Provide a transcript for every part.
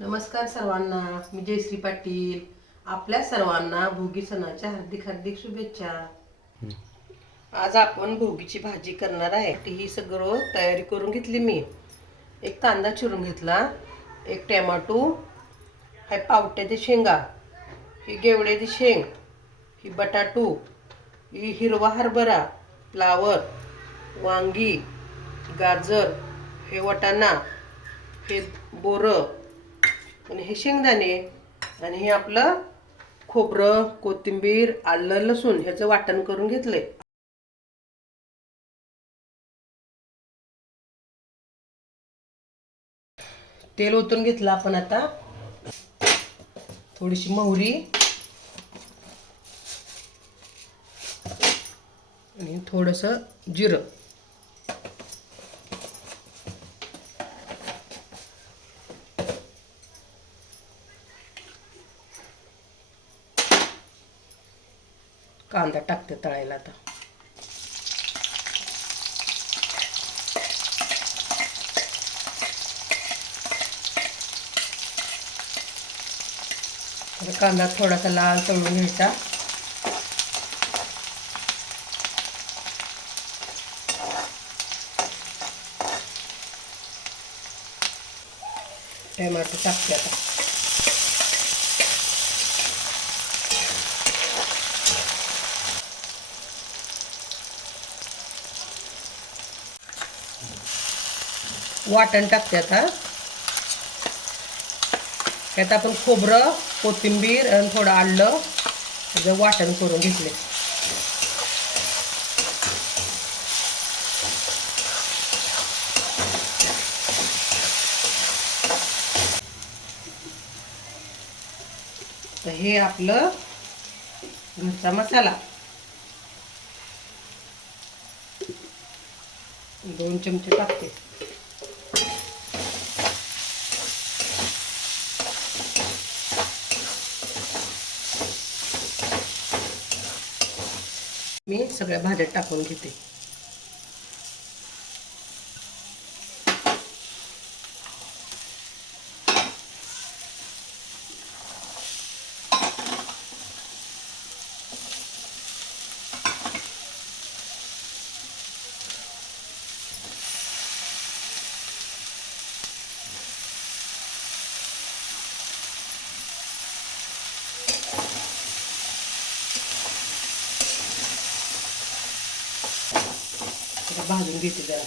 नमस्कार सर्वांना मी जयश्री पाटील. आपल्या सर्वांना भोगी सणाच्या हार्दिक हार्दिक शुभेच्छा. आज आपण भोगीची भाजी करणार आहे ती ही सगळं तयारी करून घेतली मी. एक कांदा चिरून घेतला एक टॅमॅटो हाय पावट्याची शेंगा ही गेवड्याची शेंग ही बटाटू ही हिरवा हरभरा फ्लावर वांगी गाजर हे वटाणा हे बोरं आणि हे शेंगदाणे आणि हे आपलं खोबरं कोथिंबीर आलं लसूण ह्याचं वाटण करून घेतलंय. तेल ओतून घेतलं आपण आता. थोडीशी मोहरी. आणि थोडंसं जिरं. कांदा टाकते तळायला आता. कांदा थोडासा लाल तळून घ्यायचा. टोमॅटो टाकते आता. वाटण टाकते आता. त्यात आपण खोबरं कोथिंबीर आणि थोडं आलं. त्याचं वाटण करून घेतले तर हे आपलं घरचा मसाला. दोन चमचे टाकते. मी सगळ्या भाज्या टाकून घेते. आता भाजून घेते जरा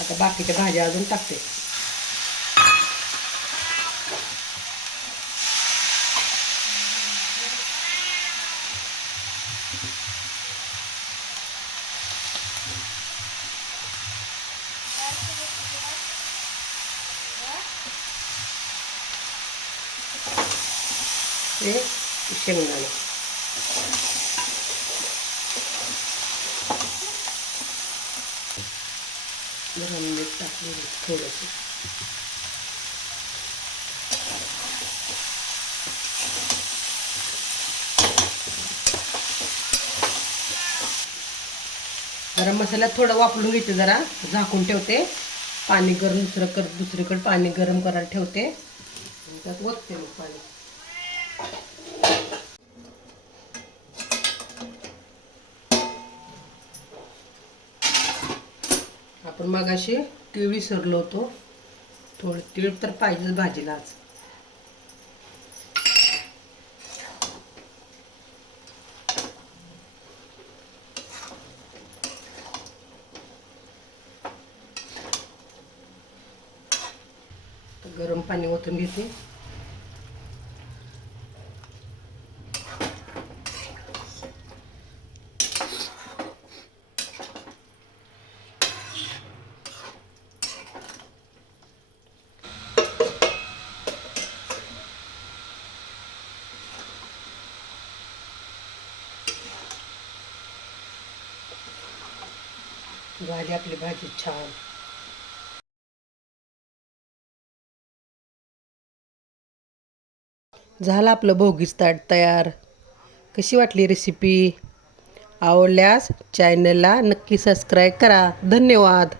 आता बाकीच्या भाज्या अजून टाकते ते शेंगदाणे गरम मीठ टाकलेलं थोडंसं. गरम मसाला थोडं वापरून घेते जरा. झाकून ठेवते. पाणी गरम दुसरं कर दुसरीकडे पाणी गरम करायला ठेवते. आणि त्यात ओतते मग पाणी. आपण मगाशी तीळ विसरलो होतो. थोडं तीळ तर पाहिजेच भाजीलाच तर गरम पाणी ओतून घेते. झाली आपली भाजी छान. झालं आपलं भोगीच ताट तयार. कशी वाटली रेसिपी आवडल्यास चॅनलला नक्की सबस्क्राईब करा. धन्यवाद.